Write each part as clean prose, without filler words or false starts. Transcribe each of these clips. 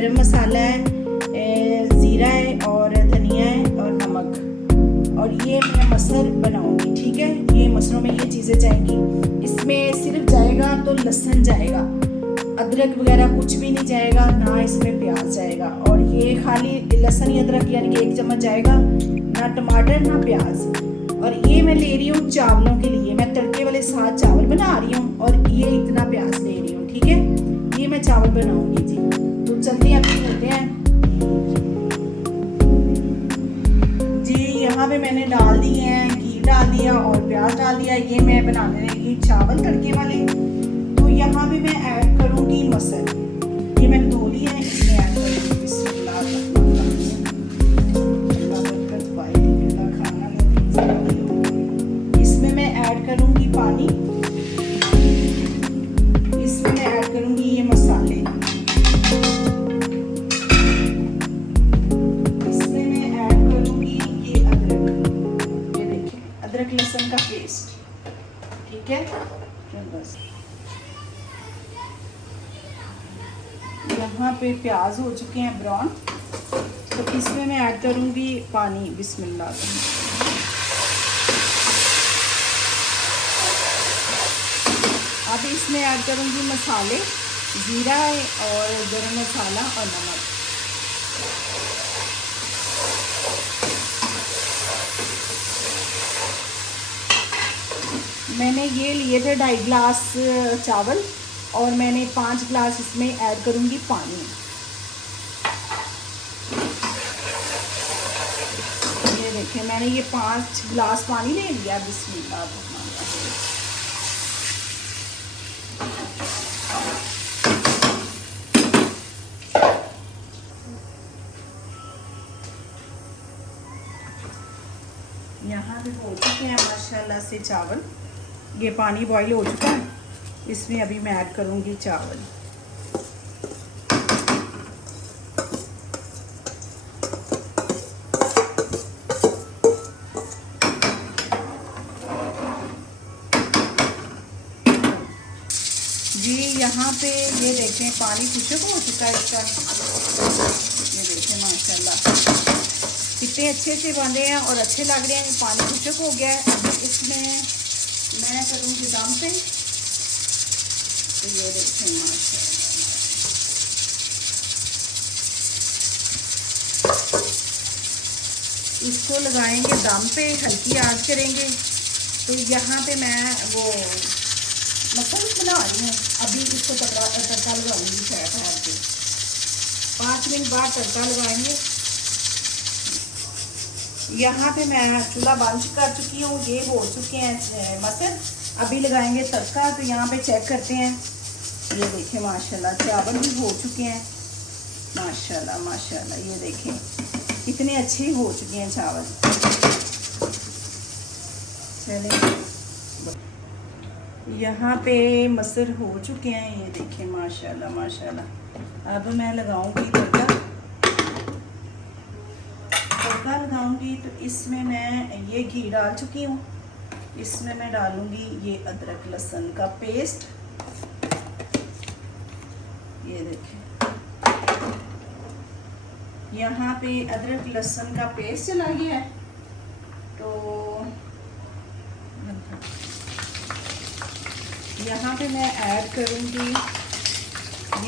गरम मसाला है, ज़ीरा है और धनिया है और नमक, और ये मैं मसर बनाऊंगी। ठीक है, ये मसरों में ये चीज़ें जाएंगी। इसमें सिर्फ जाएगा तो लहसुन जाएगा, अदरक वगैरह कुछ भी नहीं जाएगा, ना इसमें प्याज जाएगा। और ये खाली लहसुन अदरक यानी कि 1 चम्मच जाएगा, ना टमाटर ना प्याज। और ये मैं ले रही हूँ चावलों के लिए, मैं तड़के वाले 7 चावल बना रही हूँ और ये इतना प्याज ले रही हूँ। ठीक है, ये मैं चावल बनाऊंगी जी। तो चलते हैं, अभी होते हैं जी। यहाँ पे मैंने डाल दिए हैं, घी डाल दिया और प्याज डाल दिया। ये मैं बनाने लगी चावल तड़के वाले। तो यहाँ पे मैं ऐड करूँगी मसर, ये मैंने धो लिया है, इसमें ऐड करूँगी। इसमें मैं ऐड करूँगी पानी, इसमें मैं ऐड करूँगी ये मसाले, इसमें मैं ऐड करूँगी ये अदरक, ये देखिए अदरक लहसुन का पेस्ट। ठीक है, बस यहाँ पे प्याज हो चुके हैं ब्राउन, तो इसमें मैं ऐड करूँगी पानी। बिस्मिल्लाह। अब इसमें ऐड करूँगी मसाले, जीरा और गरम मसाला और नमक। मैंने ये लिए थे 2.5 गिलास चावल और मैंने 5 गिलास इसमें ऐड करूँगी पानी। ये देखिए मैंने ये 5 गिलास पानी ले लिया। बिस्मिल्लाह। यहाँ पे हो चुके हैं माशाल्लाह से चावल, ये पानी बॉईल हो चुका है। इसमें अभी मैं ऐड करूँगी चावल। जी यहाँ पे ये देखें पानी खुशक हो चुका है इसका। ये देखें माशाल्लाह कितने अच्छे से बने हैं और अच्छे लग रहे हैं। पानी खुशक हो गया है। अभी इसमें मैं करूँगी दम पे। तो ये देखें माशाल्लाह इसको लगाएंगे दम पे, हल्की आंच करेंगे। तो यहाँ पे मैं वो मसल बना रही हूँ, अभी इसको तड़का लगाऊंगी। ठहर के 5 मिनट बाद तड़का लगाएंगे। यहाँ पे मैं चूल्हा बंद कर चुकी हूँ, ये हो चुके हैं मसल। अभी लगाएंगे तड़का। तो यहाँ पे चेक करते हैं। ये देखें माशाल्लाह चावल भी हो चुके हैं माशाल्लाह माशाल्लाह। ये देखें कितने अच्छे हो चुके हैं चावल। चलें यहाँ पे मसर हो चुके हैं। ये देखें माशाल्लाह माशाल्लाह। अब मैं लगाऊंगी तड़का लगाऊंगी। तो इसमें मैं ये घी डाल चुकी हूँ। इसमें मैं डालूंगी ये अदरक लहसुन का पेस्ट। ये देखें यहाँ पे अदरक लहसुन का पेस्ट चला गया है। तो यहाँ पे मैं ऐड करूँगी,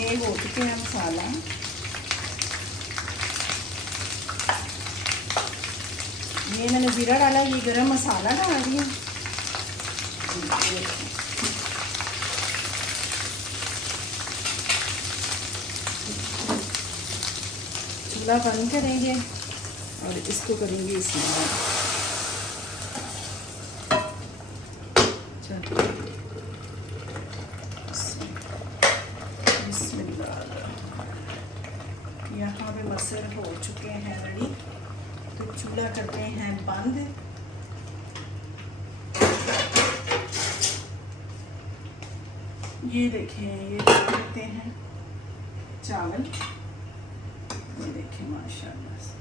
ये हो चुके हैं मसाला। ये मैंने जीरा डाला, ये गरम मसाला डाल रही हूँ। चूल्हा बंद करेंगे और इसको करेंगे इसमें। यहाँ पे मसर हो चुके हैं रेडी। तो चूल्हा करते हैं बंद। ये देखें ये करते हैं चावल। ये देखें माशाल्लाह से।